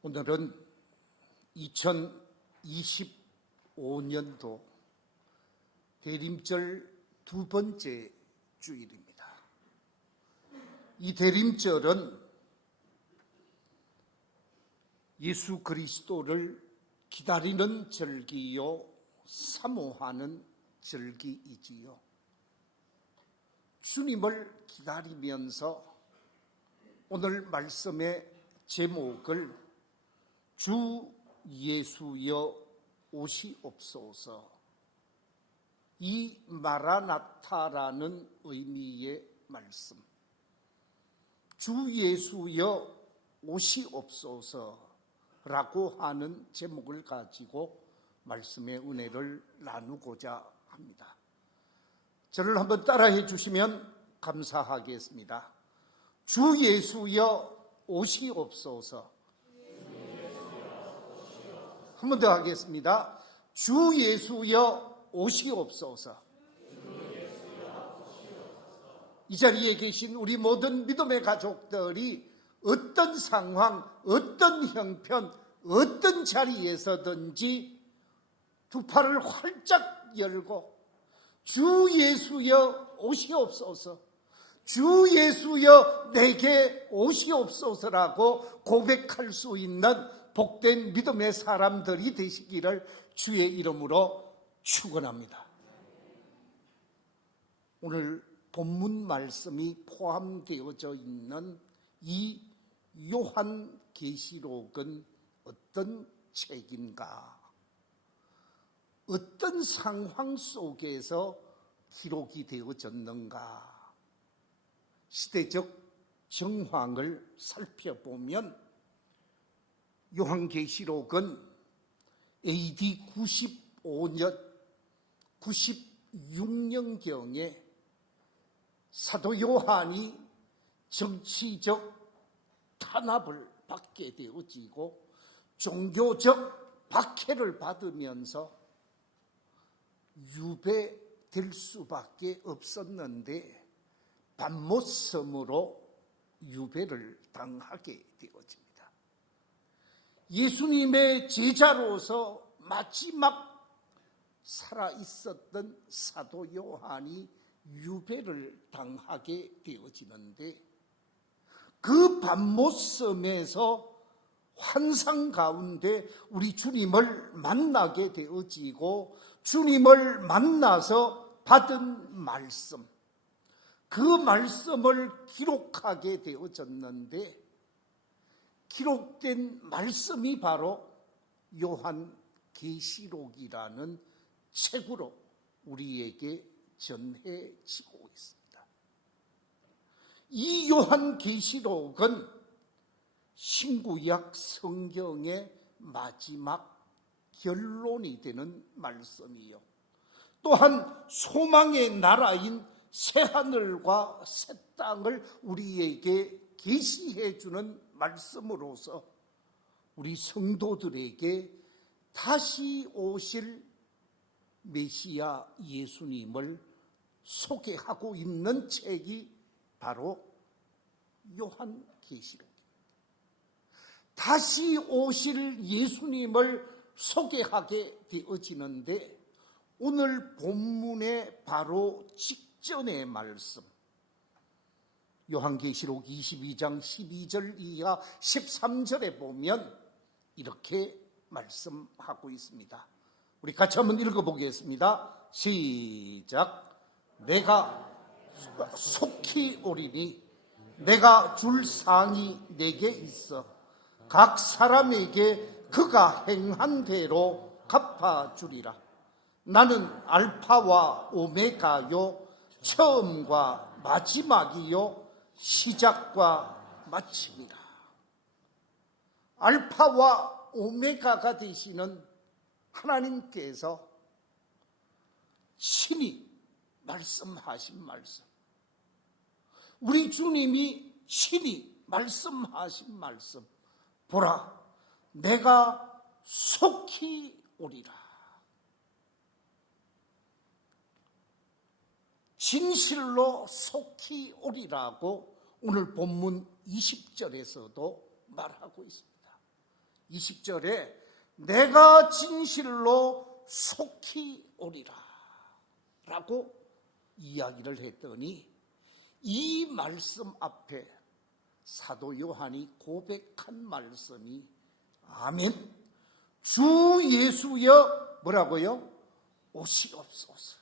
오늘은 2025년도 대림절 두 번째 주일입니다. 이 대림절은 예수 그리스도를 기다리는 절기요, 사모하는 절기이지요. 주님을 기다리면서 오늘 말씀의 제목을 주 예수여 오시옵소서, 이 마라나타라는 의미의 말씀, 주 예수여 오시옵소서라고 하는 제목을 가지고 말씀의 은혜를 나누고자 합니다. 저를 한번 따라해 주시면 감사하겠습니다. 주 예수여 오시옵소서. 한 번 더 하겠습니다. 주 예수여 오시옵소서. 이 자리에 계신 우리 모든 믿음의 가족들이 어떤 상황, 어떤 형편, 어떤 자리에서든지 두 팔을 활짝 열고 주 예수여 오시옵소서, 주 예수여 내게 오시옵소서라고 고백할 수 있는 복된 믿음의 사람들이 되시기를 주의 이름으로 축원합니다. 오늘 본문 말씀이 포함되어져 있는 이 요한계시록은 어떤 책인가? 어떤 상황 속에서 기록이 되어졌는가? 시대적 정황을 살펴보면 요한계시록은 AD 95년, 96년경에 사도 요한이 정치적 탄압을 받게 되어지고 종교적 박해를 받으면서 유배될 수밖에 없었는데 밤못섬으로 유배를 당하게 되어집니다. 예수님의 제자로서 마지막 살아있었던 사도 요한이 유배를 당하게 되어지는데 그 밤못섬에서 환상 가운데 우리 주님을 만나게 되어지고 주님을 만나서 받은 말씀, 그 말씀을 기록하게 되어졌는데 기록된 말씀이 바로 요한계시록이라는 책으로 우리에게 전해지고 있습니다. 이 요한계시록은 신구약 성경의 마지막 결론이 되는 말씀이요, 또한 소망의 나라인 새하늘과 새 땅을 우리에게 계시해 주는 말씀으로서 우리 성도들에게 다시 오실 메시아 예수님을 소개하고 있는 책이 바로 요한계시록입니다. 다시 오실 예수님을 소개하게 되어지는데 오늘 본문의 바로 직전의 말씀, 요한계시록 22장 12절 이하 13절에 보면 이렇게 말씀하고 있습니다. 우리 같이 한번 읽어보겠습니다. 시작. 내가 속히 오리니 내가 줄 상이 내게 있어 각 사람에게 그가 행한 대로 갚아주리라. 나는 알파와 오메가요, 처음과 마지막이요, 시작과 마침이라. 알파와 오메가가 되시는 하나님께서 친히 말씀하신 말씀, 우리 주님이 친히 말씀하신 말씀, 보라 내가 속히 오리라. 진실로 속히 오리라고 오늘 본문 20절에서도 말하고 있습니다. 20절에 내가 진실로 속히 오리라 라고 이야기를 했더니 이 말씀 앞에 사도 요한이 고백한 말씀이 아멘, 주 예수여 뭐라고요? 오시옵소서.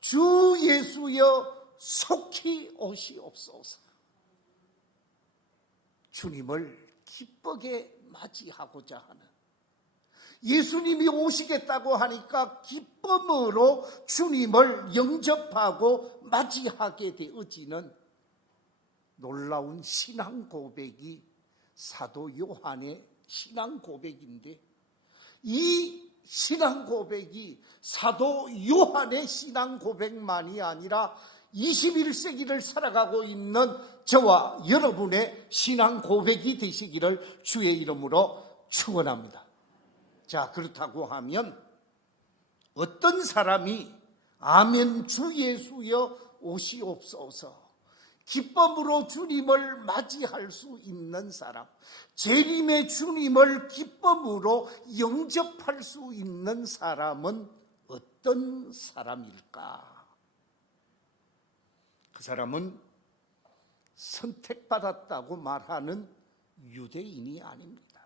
주 예수여 속히 오시옵소서. 주님을 기쁘게 맞이하고자 하는, 예수님이 오시겠다고 하니까 기쁨으로 주님을 영접하고 맞이하게 되어지는 놀라운 신앙 고백이 사도 요한의 신앙 고백인데, 이 신앙 고백이 사도 요한의 신앙 고백만이 아니라 21세기를 살아가고 있는 저와 여러분의 신앙 고백이 되시기를 주의 이름으로 축원합니다. 자, 그렇다고 하면 어떤 사람이 아멘 주 예수여 오시옵소서, 기쁨으로 주님을 맞이할 수 있는 사람, 재림의 주님을 기쁨으로 영접할 수 있는 사람은 어떤 사람일까? 그 사람은 선택받았다고 말하는 유대인이 아닙니다.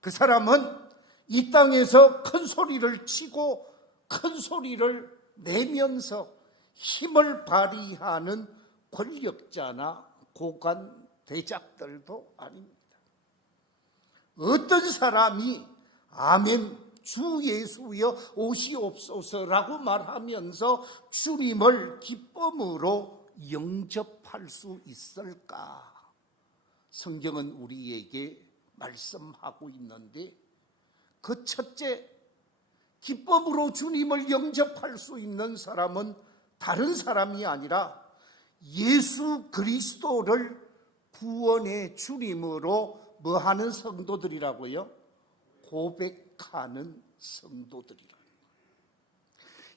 그 사람은 이 땅에서 큰 소리를 치고 큰 소리를 내면서 힘을 발휘하는 권력자나 고관 대작들도 아닙니다. 어떤 사람이 아멘 주 예수여 오시옵소서라고 말하면서 주님을 기쁨으로 영접할 수 있을까? 성경은 우리에게 말씀하고 있는데, 그 첫째, 기쁨으로 주님을 영접할 수 있는 사람은 다른 사람이 아니라 예수 그리스도를 구원의 주님으로 뭐하는 성도들이라고요? 고백하는 성도들이라.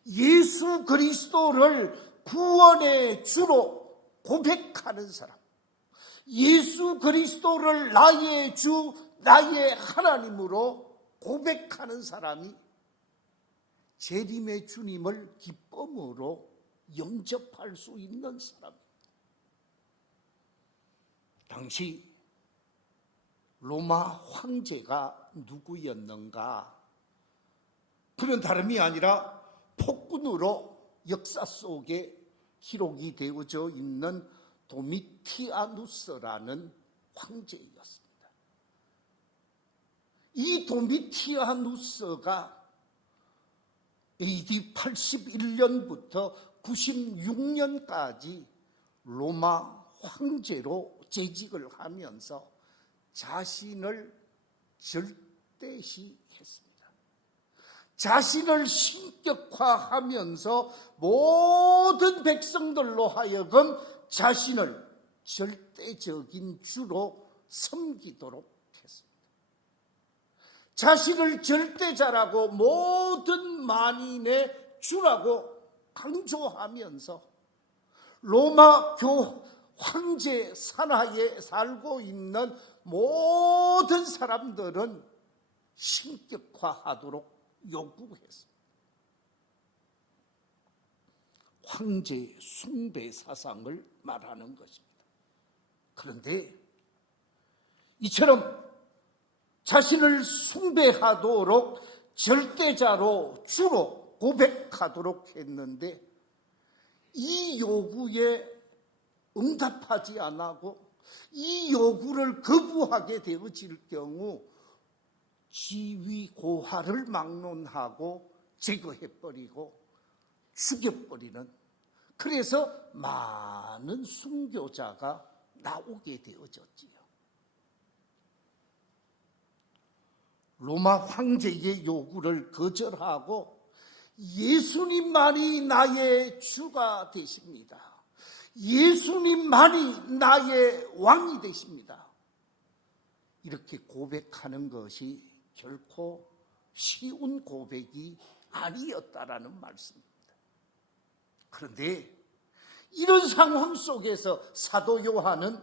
예수 그리스도를 구원의 주로 고백하는 사람, 예수 그리스도를 나의 주, 나의 하나님으로 고백하는 사람이 재림의 주님을 기쁨으로 영접할 수 있는 사람입니다. 당시 로마 황제가 누구였는가? 그는 다름이 아니라 폭군으로 역사 속에 기록이 되어져 있는 도미티아누스라는 황제였습니다. 이 도미티아누스가 AD 81년부터 96년까지 로마 황제로 재직을 하면서 자신을 절대시했습니다. 자신을 신격화하면서 모든 백성들로 하여금 자신을 절대적인 주로 섬기도록 했습니다. 자신을 절대자라고 모든 만인의 주라고 강조하면서 로마 황제 산하에 살고 있는 모든 사람들은 신격화하도록 요구했습니다. 황제 숭배 사상을 말하는 것입니다. 그런데 이처럼 자신을 숭배하도록 절대자로 주로 고백하도록 했는데, 이 요구에 응답하지 않고 이 요구를 거부하게 되어질 경우 지위 고하를 막론하고 제거해버리고 죽여버리는, 그래서 많은 순교자가 나오게 되어졌지요. 로마 황제의 요구를 거절하고 예수님만이 나의 주가 되십니다. 예수님만이 나의 왕이 되십니다. 이렇게 고백하는 것이 결코 쉬운 고백이 아니었다라는 말씀입니다. 그런데 이런 상황 속에서 사도 요한은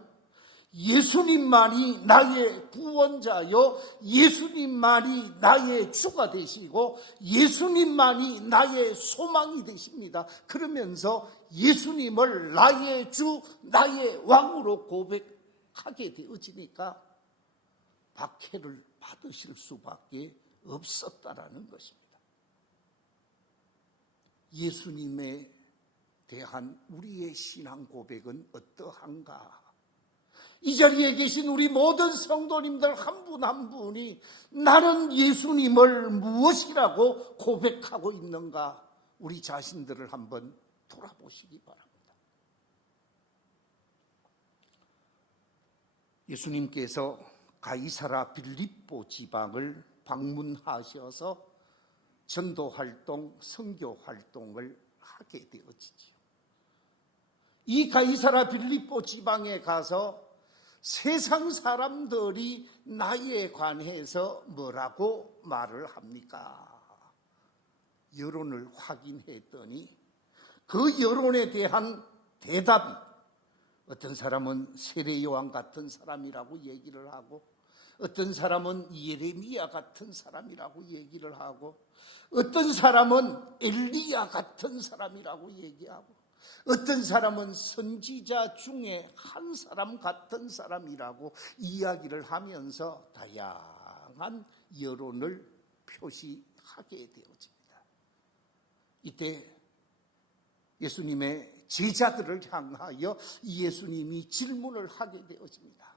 예수님만이 나의 구원자요, 예수님만이 나의 주가 되시고 예수님만이 나의 소망이 되십니다. 그러면서 예수님을 나의 주, 나의 왕으로 고백하게 되어지니까 박해를 받으실 수밖에 없었다라는 것입니다. 예수님에 대한 우리의 신앙 고백은 어떠한가? 이 자리에 계신 우리 모든 성도님들 한 분 한 분이 나는 예수님을 무엇이라고 고백하고 있는가? 우리 자신들을 한번 돌아보시기 바랍니다. 예수님께서 가이사라 빌립보 지방을 방문하셔서 전도활동, 선교활동을 하게 되어지죠. 이 가이사라 빌립보 지방에 가서 세상 사람들이 나에 관해서 뭐라고 말을 합니까? 여론을 확인했더니 그 여론에 대한 대답이 어떤 사람은 세례요한 같은 사람이라고 얘기를 하고 어떤 사람은 예레미야 같은 사람이라고 얘기를 하고 어떤 사람은 엘리야 같은 사람이라고 얘기하고 어떤 사람은 선지자 중에 한 사람 같은 사람이라고 이야기를 하면서 다양한 여론을 표시하게 되어집니다. 이때 예수님의 제자들을 향하여 예수님이 질문을 하게 되어집니다.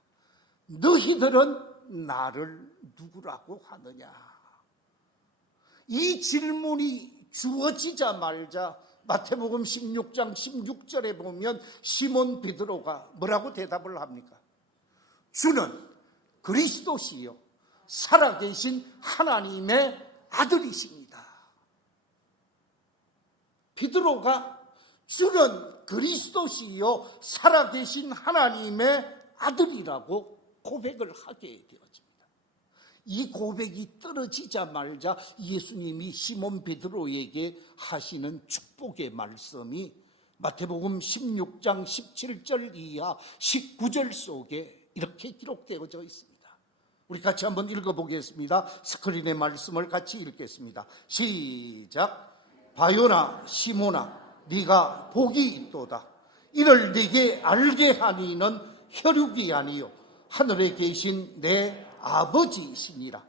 너희들은 나를 누구라고 하느냐? 이 질문이 주어지자마자 마태복음 16장 16절에 보면 시몬 베드로가 뭐라고 대답을 합니까? 주는 그리스도시요 살아계신 하나님의 아들이십니다. 베드로가 주는 그리스도시요 살아계신 하나님의 아들이라고 고백을 하게 되어집니다. 이 고백이 떨어지자 말자 예수님이 시몬 베드로에게 하시는 축복의 말씀이 마태복음 16장 17절 이하 19절 속에 이렇게 기록되어져 있습니다. 우리 같이 한번 읽어보겠습니다. 스크린의 말씀을 같이 읽겠습니다. 시작. 바요나 시몬아 네가 복이 있도다. 이를 네게 알게 하니는 혈육이 아니요 하늘에 계신 내 아버지이시니라.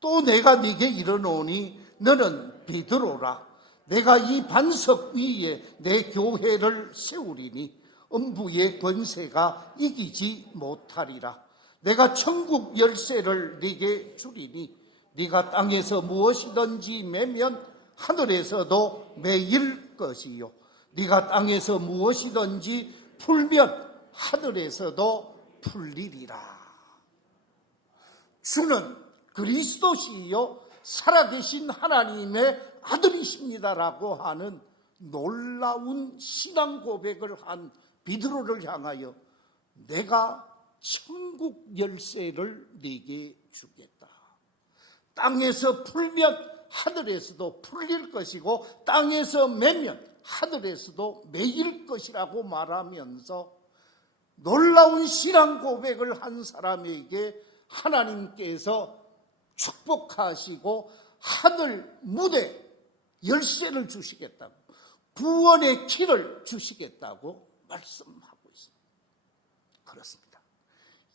또 내가 네게 이르노니 너는 베드로라. 내가 이 반석 위에 내 교회를 세우리니 음부의 권세가 이기지 못하리라. 내가 천국 열쇠를 네게 주리니 네가 땅에서 무엇이든지 매면 하늘에서도 매일 것이요 네가 땅에서 무엇이든지 풀면 하늘에서도 풀리리라. 주는 그리스도시요 살아계신 하나님의 아들이십니다라고 하는 놀라운 신앙 고백을 한 베드로를 향하여 내가 천국 열쇠를 네게 주겠다. 땅에서 풀면 하늘에서도 풀릴 것이고 땅에서 매면 하늘에서도 매일 것이라고 말하면서 놀라운 신앙 고백을 한 사람에게 하나님께서 축복하시고 하늘 문에 열쇠를 주시겠다고 구원의 길을 주시겠다고 말씀하고 있습니다. 그렇습니다.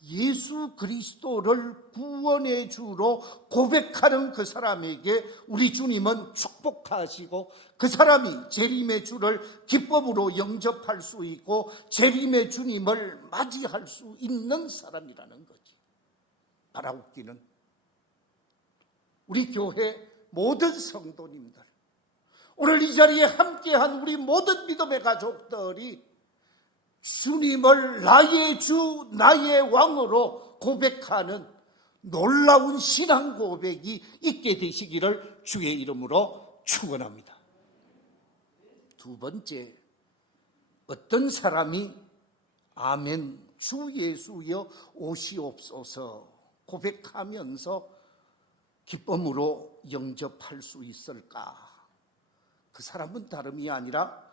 예수 그리스도를 구원의 주로 고백하는 그 사람에게 우리 주님은 축복하시고 그 사람이 재림의 주를 기쁨으로 영접할 수 있고 재림의 주님을 맞이할 수 있는 사람이라는 거지. 바라옵기는 우리 교회 모든 성도님들, 오늘 이 자리에 함께한 우리 모든 믿음의 가족들이 주님을 나의 주, 나의 왕으로 고백하는 놀라운 신앙 고백이 있게 되시기를 주의 이름으로 축원합니다. 두 번째, 어떤 사람이 아멘 주 예수여 오시옵소서 고백하면서 기쁨으로 영접할 수 있을까? 그 사람은 다름이 아니라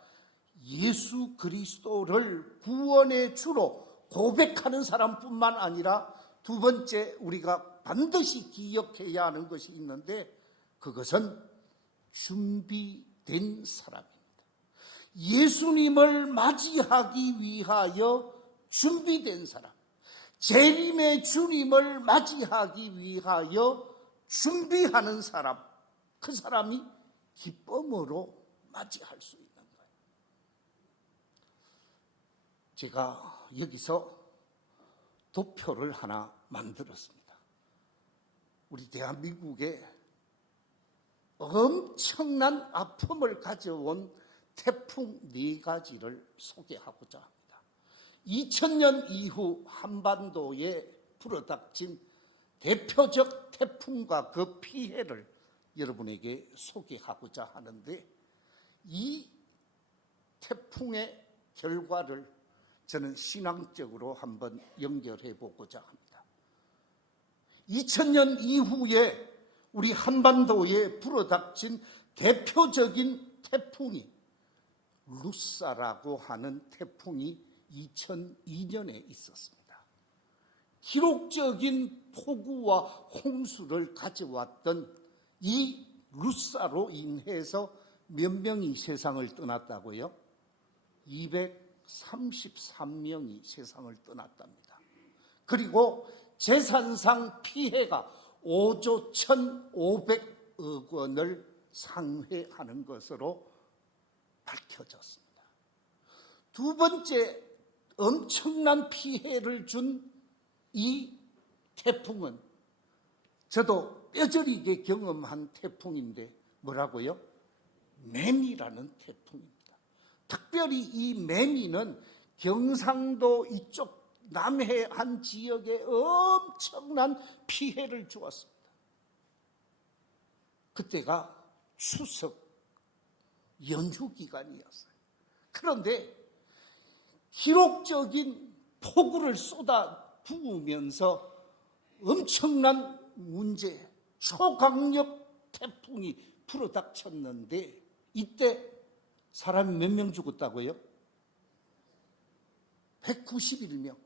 예수 그리스도를 구원의 주로 고백하는 사람뿐만 아니라 두 번째 우리가 반드시 기억해야 하는 것이 있는데, 그것은 준비된 사람입니다. 예수님을 맞이하기 위하여 준비된 사람, 재림의 주님을 맞이하기 위하여 준비하는 사람, 그 사람이 기쁨으로 맞이할 수 있는 거예요. 제가 여기서 도표를 하나 만들었습니다. 우리 대한민국에 엄청난 아픔을 가져온 태풍 4가지를 소개하고자 합니다. 2000년 이후 한반도에 불어닥친 대표적 태풍과 그 피해를 여러분에게 소개하고자 하는데, 이 태풍의 결과를 저는 신앙적으로 한번 연결해 보고자 합니다. 2000년 이후에 우리 한반도에 불어닥친 대표적인 태풍이 루사라고 하는 태풍이 2002년에 있었습니다. 기록적인 폭우와 홍수를 가져왔던 이 루사로 인해서 몇 명이 세상을 떠났다고요? 233명이 세상을 떠났답니다. 그리고 재산상 피해가 5조 1,500억 원을 상회하는 것으로 밝혀졌습니다. 두 번째 엄청난 피해를 준 이 태풍은 저도 뼈저리게 경험한 태풍인데, 뭐라고요? 매미라는 태풍입니다. 특별히 이 매미는 경상도 이쪽 남해안 지역에 엄청난 피해를 주었습니다. 그때가 추석 연휴 기간이었어요. 그런데 기록적인 폭우를 쏟아 부으면서 엄청난 문제, 초강력 태풍이 불어닥쳤는데, 이때 사람이 몇 명 죽었다고요? 191명.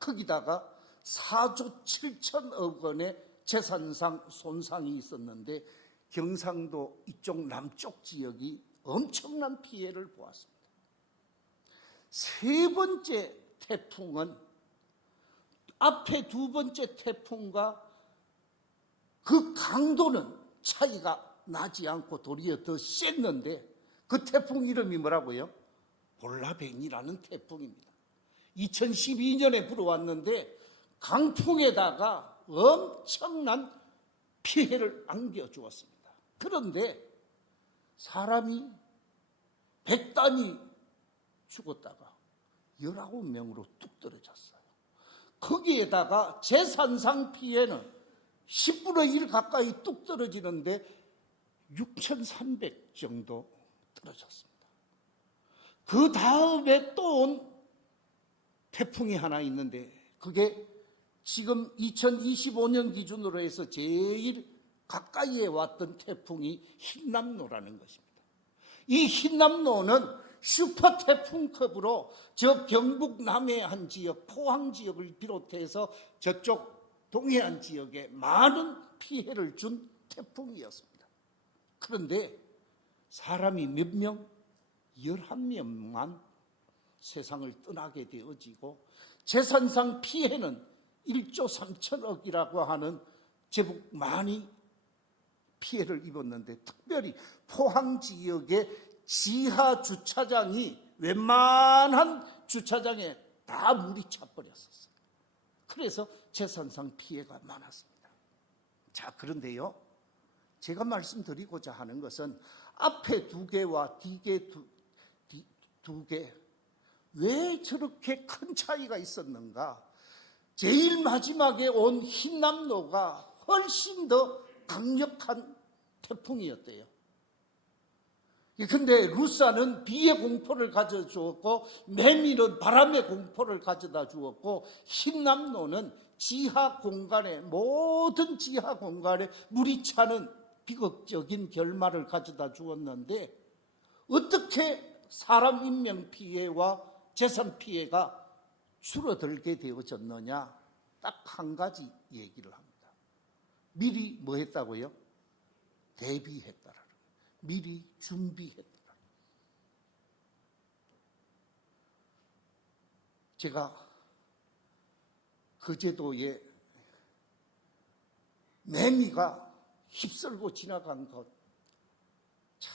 거기다가 4조 7천억 원의 재산상 손상이 있었는데, 경상도 이쪽 남쪽 지역이 엄청난 피해를 보았습니다. 세 번째 태풍은 앞에 두 번째 태풍과 그 강도는 차이가 나지 않고 도리어 더 셌는데, 그 태풍 이름이 뭐라고요? 볼라벤이라는 태풍입니다. 2012년에 불어왔는데 강풍에다가 엄청난 피해를 안겨주었습니다. 그런데 사람이 100단이 죽었다가 19명으로 뚝 떨어졌어요. 거기에다가 재산상 피해는 10분의 1 가까이 뚝 떨어지는데 6,300 정도 떨어졌습니다. 그 다음에 또 온 태풍이 하나 있는데, 그게 지금 2025년 기준으로 해서 제일 가까이에 왔던 태풍이 흰남노라는 것입니다. 이 흰남노는 슈퍼 태풍급으로 저 경북 남해안 지역, 포항 지역을 비롯해서 저쪽 동해안 지역에 많은 피해를 준 태풍이었습니다. 그런데 사람이 몇 명? 11명만 세상을 떠나게 되어지고, 재산상 피해는 1조 3천억이라고 하는 제법 많이 피해를 입었는데, 특별히 포항 지역의 지하 주차장이 웬만한 주차장에 다 물이 차버렸었어요. 그래서 재산상 피해가 많았습니다. 자, 그런데요, 제가 말씀드리고자 하는 것은 앞에 두 개와 뒤에 두 개, 왜 저렇게 큰 차이가 있었는가? 제일 마지막에 온 흰남노가 훨씬 더 강력한 태풍이었대요. 그런데 루사는 비의 공포를 가져주었고, 매미는 바람의 공포를 가져다 주었고, 흰남노는 지하 공간에, 모든 지하 공간에 물이 차는 비극적인 결말을 가져다 주었는데, 어떻게 사람 인명 피해와 재산 피해가 줄어들게 되어졌느냐? 딱 한 가지 얘기를 합니다. 미리 뭐 했다고요? 대비했다라는 거예요. 미리 준비했다. 제가 그제도에 매미가 휩쓸고 지나간 것 참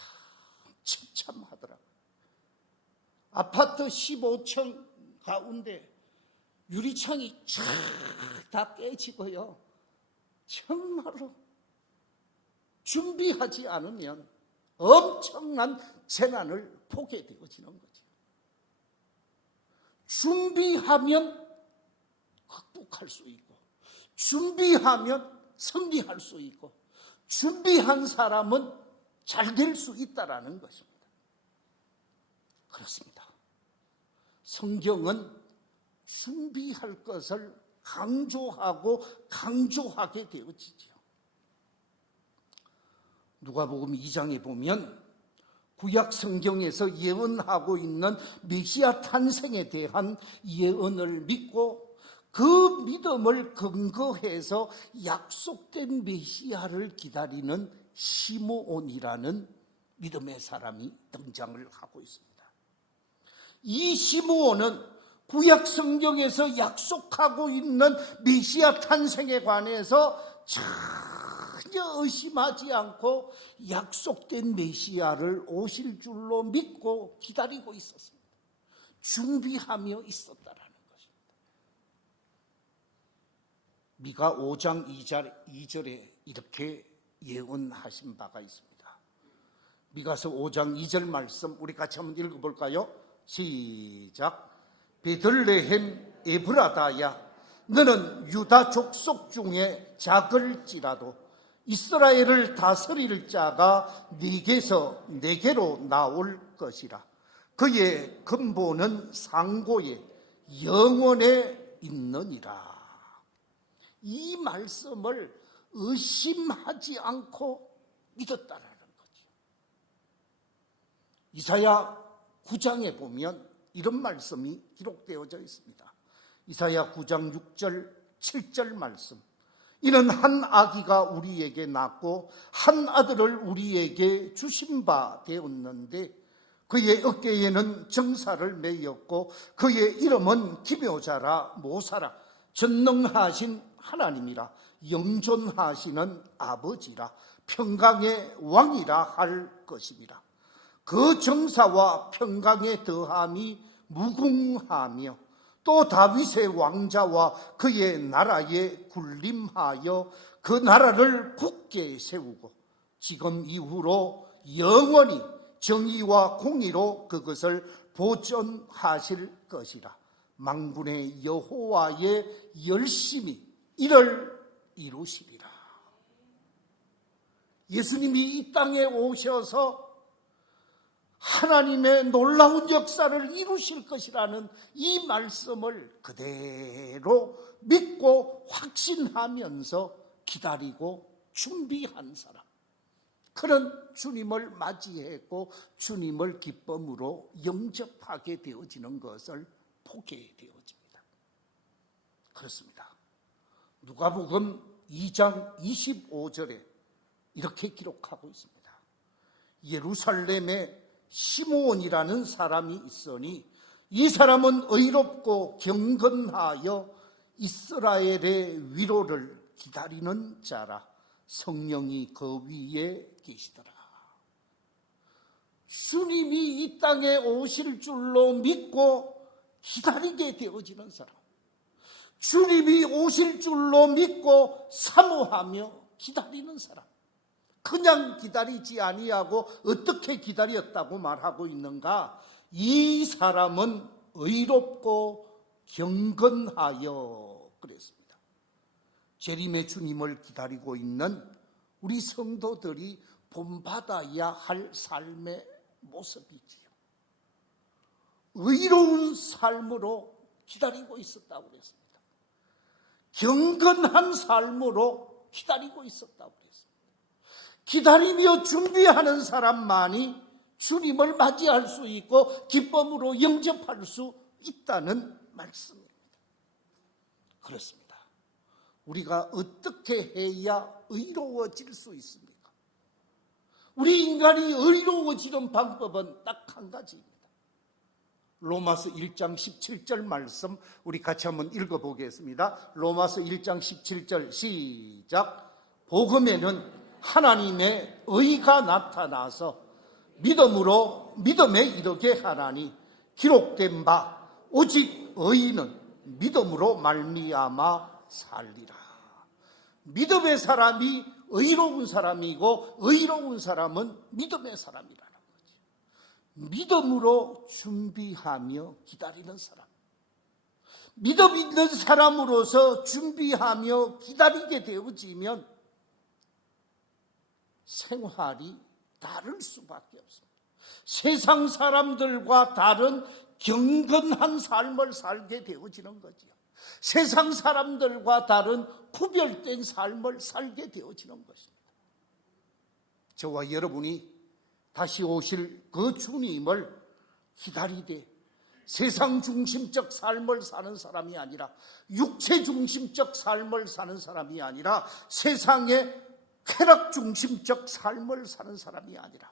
처참하더라고요. 아파트 15층 가운데 유리창이 쫙 다 깨지고요. 정말로 준비하지 않으면 엄청난 재난을 보게 되어지는 거죠. 준비하면 극복할 수 있고, 준비하면 승리할 수 있고, 준비한 사람은 잘 될 수 있다라는 것입니다. 그렇습니다. 성경은 준비할 것을 강조하고 강조하게 되어지죠. 누가복음 2장에 보면 구약 성경에서 예언하고 있는 메시아 탄생에 대한 예언을 믿고 그 믿음을 근거해서 약속된 메시아를 기다리는 시므온이라는 믿음의 사람이 등장을 하고 있습니다. 이 시므온은 구약 성경에서 약속하고 있는 메시아 탄생에 관해서 전혀 의심하지 않고 약속된 메시아를 오실 줄로 믿고 기다리고 있었습니다. 준비하며 있었다라는 것입니다. 미가 5장 2절에 이렇게 예언하신 바가 있습니다. 미가서 5장 2절 말씀 우리 같이 한번 읽어볼까요? 시작. 베들레헴 에브라다야, 너는 유다 족속 중에 작을지라도 이스라엘을 다스릴 자가 네게서 내게로 나올 것이라. 그의 근본은 상고에 영원에 있느니라. 이 말씀을 의심하지 않고 믿었다라는 거죠. 이사야 9장에 보면 이런 말씀이 기록되어져 있습니다. 이사야 9장 6절 7절 말씀. 이는 한 아기가 우리에게 낳고 한 아들을 우리에게 주신 바 되었는데 그의 어깨에는 정사를 매였고 그의 이름은 기묘자라 모사라 전능하신 하나님이라 영존하시는 아버지라 평강의 왕이라 할 것입니다. 그 정사와 평강의 더함이 무궁하며 또 다윗의 왕자와 그의 나라에 군림하여 그 나라를 굳게 세우고 지금 이후로 영원히 정의와 공의로 그것을 보존하실 것이라. 만군의 여호와의 열심히 이를 이루시리라. 예수님이 이 땅에 오셔서 하나님의 놀라운 역사를 이루실 것이라는 이 말씀을 그대로 믿고 확신하면서 기다리고 준비한 사람, 그런 주님을 맞이했고 주님을 기쁨으로 영접하게 되어지는 것을 보게 되어집니다. 그렇습니다. 누가복음 2장 25절에 이렇게 기록하고 있습니다. 예루살렘에 시므온이라는 사람이 있으니 이 사람은 의롭고 경건하여 이스라엘의 위로를 기다리는 자라. 성령이 그 위에 계시더라. 주님이 이 땅에 오실 줄로 믿고 기다리게 되어지는 사람, 주님이 오실 줄로 믿고 사모하며 기다리는 사람, 그냥 기다리지 아니하고 어떻게 기다렸다고 말하고 있는가? 이 사람은 의롭고 경건하여 그랬습니다. 재림의 주님을 기다리고 있는 우리 성도들이 본받아야 할 삶의 모습이지요. 의로운 삶으로 기다리고 있었다고 그랬습니다. 경건한 삶으로 기다리고 있었다고 그랬습니다. 기다리며 준비하는 사람만이 주님을 맞이할 수 있고 기쁨으로 영접할 수 있다는 말씀입니다. 그렇습니다. 우리가 어떻게 해야 의로워질 수 있습니까? 우리 인간이 의로워지는 방법은 딱 한 가지입니다. 로마서 1장 17절 말씀 우리 같이 한번 읽어보겠습니다. 로마서 1장 17절 시작. 복음에는 하나님의 의가 나타나서 믿음에 이르게 하나니 기록된 바 오직 의인은 믿음으로 말미암아 살리라. 믿음의 사람이 의로운 사람이고 의로운 사람은 믿음의 사람이라는 거죠. 믿음으로 준비하며 기다리는 사람. 믿음 있는 사람으로서 준비하며 기다리게 되어지면 생활이 다를 수밖에 없습니다. 세상 사람들과 다른 경건한 삶을 살게 되어지는 거죠. 세상 사람들과 다른 구별된 삶을 살게 되어지는 것입니다. 저와 여러분이 다시 오실 그 주님을 기다리되 세상 중심적 삶을 사는 사람이 아니라 육체 중심적 삶을 사는 사람이 아니라 세상의 쾌락 중심적 삶을 사는 사람이 아니라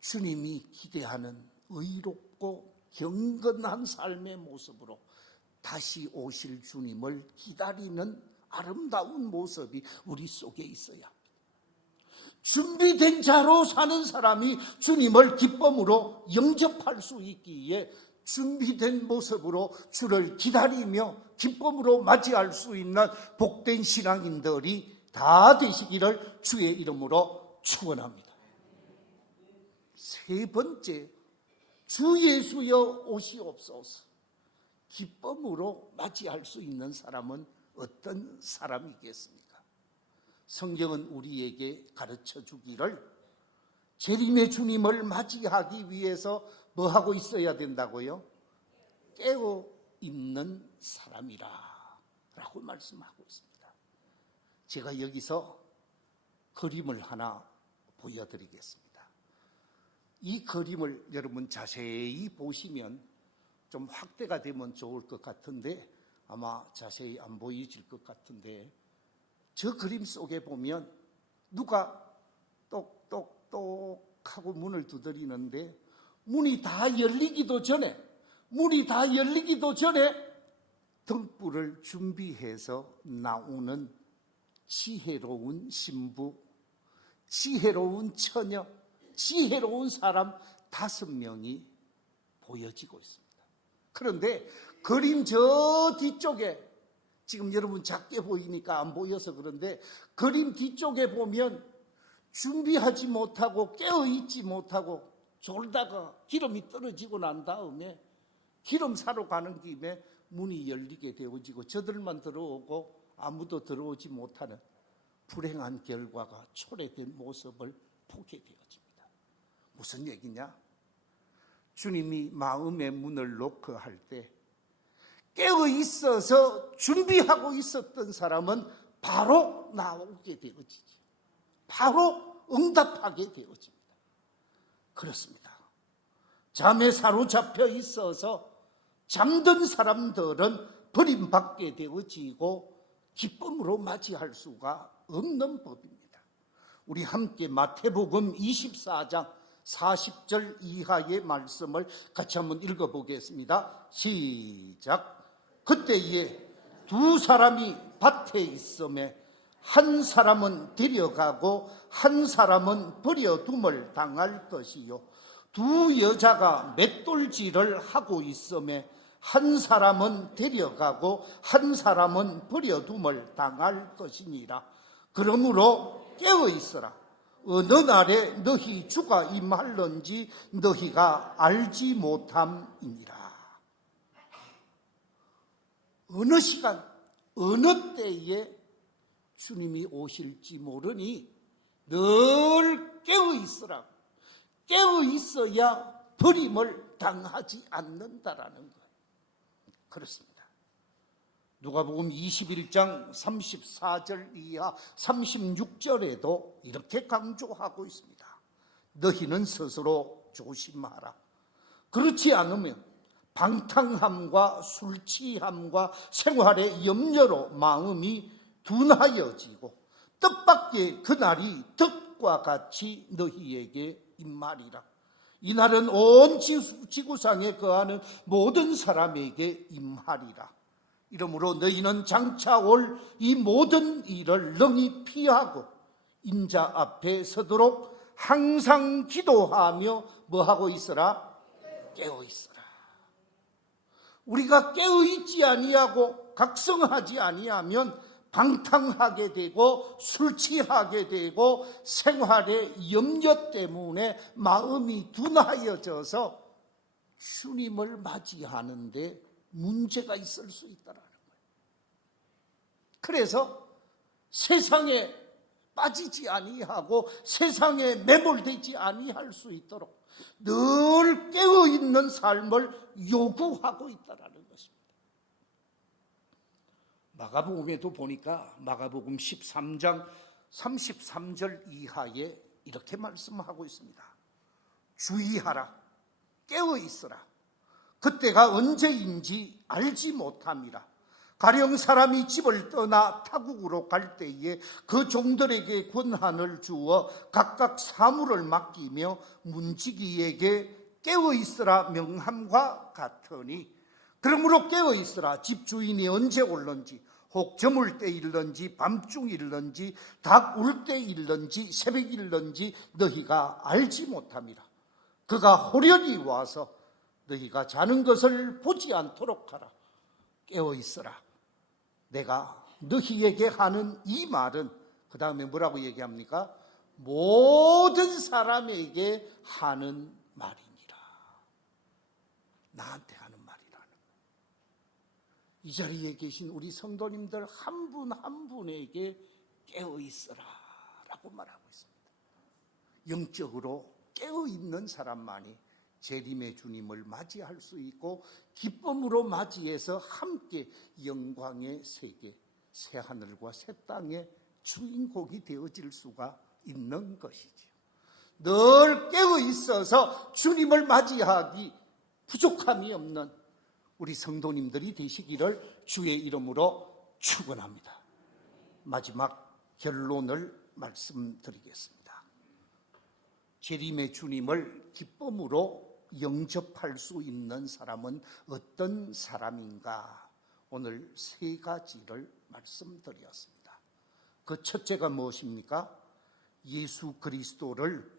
주님이 기대하는 의롭고 경건한 삶의 모습으로 다시 오실 주님을 기다리는 아름다운 모습이 우리 속에 있어야 합니다. 준비된 자로 사는 사람이 주님을 기쁨으로 영접할 수 있기에 준비된 모습으로 주를 기다리며 기쁨으로 맞이할 수 있는 복된 신앙인들이 다 되시기를 주의 이름으로 축원합니다. 세 번째, 주 예수여 오시옵소서. 기쁨으로 맞이할 수 있는 사람은 어떤 사람이겠습니까? 성경은 우리에게 가르쳐 주기를 재림의 주님을 맞이하기 위해서 뭐 하고 있어야 된다고요? 깨어 있는 사람이라 라고 말씀하고 있습니다. 제가 여기서 그림을 하나 보여드리겠습니다. 이 그림을 여러분 자세히 보시면 좀 확대가 되면 좋을 것 같은데 아마 자세히 안 보이질 것 같은데 저 그림 속에 보면 누가 똑똑똑 하고 문을 두드리는데 문이 다 열리기도 전에 등불을 준비해서 나오는 지혜로운 신부, 지혜로운 처녀, 지혜로운 사람 5명이 보여지고 있습니다. 그런데 그림 저 뒤쪽에 지금 여러분 작게 보이니까 안 보여서 그런데 그림 뒤쪽에 보면 준비하지 못하고 깨어있지 못하고 졸다가 기름이 떨어지고 난 다음에 기름 사러 가는 김에 문이 열리게 되어지고 저들만 들어오고 아무도 들어오지 못하는 불행한 결과가 초래된 모습을 보게 되어집니다. 무슨 얘기냐? 주님이 마음의 문을 노크할 때 깨어 있어서 준비하고 있었던 사람은 바로 나오게 되어지지. 바로 응답하게 되어집니다. 그렇습니다. 잠에 사로잡혀 있어서 잠든 사람들은 버림받게 되어지고 기쁨으로 맞이할 수가 없는 법입니다. 우리 함께 마태복음 24장 40절 이하의 말씀을 같이 한번 읽어보겠습니다. 시작. 그때에 2 사람이 밭에 있음에 한 사람은 데려가고 한 사람은 버려둠을 당할 것이요 2 여자가 맷돌질을 하고 있음에 한 사람은 데려가고 한 사람은 버려둠을 당할 것이니라. 그러므로 깨어 있어라. 어느 날에 너희 주가 임할런지 너희가 알지 못함이니라. 어느 시간 어느 때에 주님이 오실지 모르니 늘 깨어 있으라고. 깨어 있어야 버림을 당하지 않는다라는 거예요. 그렇습니다. 누가복음 21장 34절 이하 36절에도 이렇게 강조하고 있습니다. 너희는 스스로 조심하라. 그렇지 않으면 방탕함과 술 취함과 생활의 염려로 마음이 둔하여지고 뜻밖의 그날이 덕과 같이 너희에게 임하리라. 이날은 온 지구상에 거하는 모든 사람에게 임하리라. 이러므로 너희는 장차 올 이 모든 일을 능히 피하고 인자 앞에 서도록 항상 기도하며 뭐하고 있어라? 깨어 있어라. 우리가 깨어 있지 아니하고 각성하지 아니하면 방탕하게 되고 술 취하게 되고 생활의 염려 때문에 마음이 둔하여져서 주님을 맞이하는데 문제가 있을 수 있다라는 거예요. 그래서 세상에 빠지지 아니하고 세상에 매몰되지 아니할 수 있도록 늘 깨어있는 삶을 요구하고 있다라는 것입니다. 마가복음에도 보니까 마가복음 13장 33절 이하에 이렇게 말씀하고 있습니다. 주의하라, 깨어있으라. 그때가 언제인지 알지 못함이라. 가령 사람이 집을 떠나 타국으로 갈 때에 그 종들에게 권한을 주어 각각 사물을 맡기며 문지기에게 깨어있으라 명함과 같으니, 그러므로 깨어있으라. 집주인이 언제 올는지, 혹 저물 때일런지 밤중일런지 닭 울 때일런지 새벽일런지 너희가 알지 못함이라. 그가 호련히 와서 너희가 자는 것을 보지 않도록 하라. 깨어있으라. 내가 너희에게 하는 이 말은, 그 다음에 뭐라고 얘기합니까? 모든 사람에게 하는 말이니라. 나한테 하는 말이라는 거예요. 이 자리에 계신 우리 성도님들 한 분 한 분에게 깨어있으라 라고 말하고 있습니다. 영적으로 깨어있는 사람만이 재림의 주님을 맞이할 수 있고 기쁨으로 맞이해서 함께 영광의 세계, 새하늘과 새 땅의 주인공이 되어질 수가 있는 것이지요. 늘 깨어 있어서 주님을 맞이하기 부족함이 없는 우리 성도님들이 되시기를 주의 이름으로 축원합니다. 마지막 결론을 말씀드리겠습니다. 재림의 주님을 기쁨으로 영접할 수 있는 사람은 어떤 사람인가? 오늘 세 가지를 말씀드렸습니다. 그 첫째가 무엇입니까? 예수 그리스도를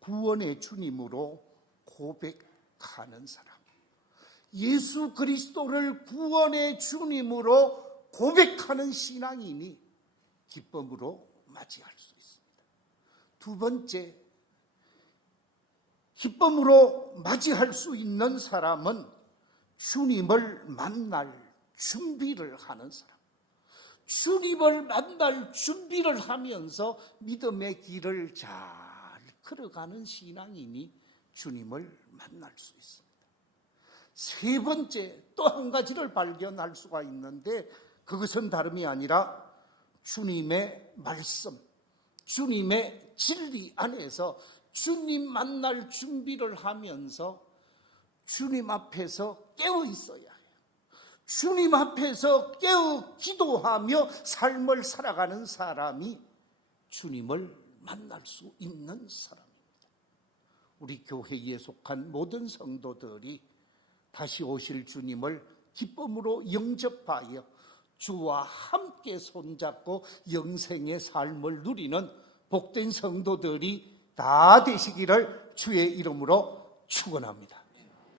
구원의 주님으로 고백하는 사람. 예수 그리스도를 구원의 주님으로 고백하는 신앙인이 기쁨으로 맞이할 수 있습니다. 두 번째, 기쁨으로 맞이할 수 있는 사람은 주님을 만날 준비를 하는 사람. 주님을 만날 준비를 하면서 믿음의 길을 잘 걸어가는 신앙인이 주님을 만날 수 있습니다. 세 번째, 또 한 가지를 발견할 수가 있는데, 그것은 다름이 아니라 주님의 말씀, 주님의 진리 안에서 주님 만날 준비를 하면서 주님 앞에서 깨어 있어야 해요. 주님 앞에서 깨어 기도하며 삶을 살아가는 사람이 주님을 만날 수 있는 사람입니다. 우리 교회에 속한 모든 성도들이 다시 오실 주님을 기쁨으로 영접하여 주와 함께 손잡고 영생의 삶을 누리는 복된 성도들이 다 되시기를 주의 이름으로 축원합니다.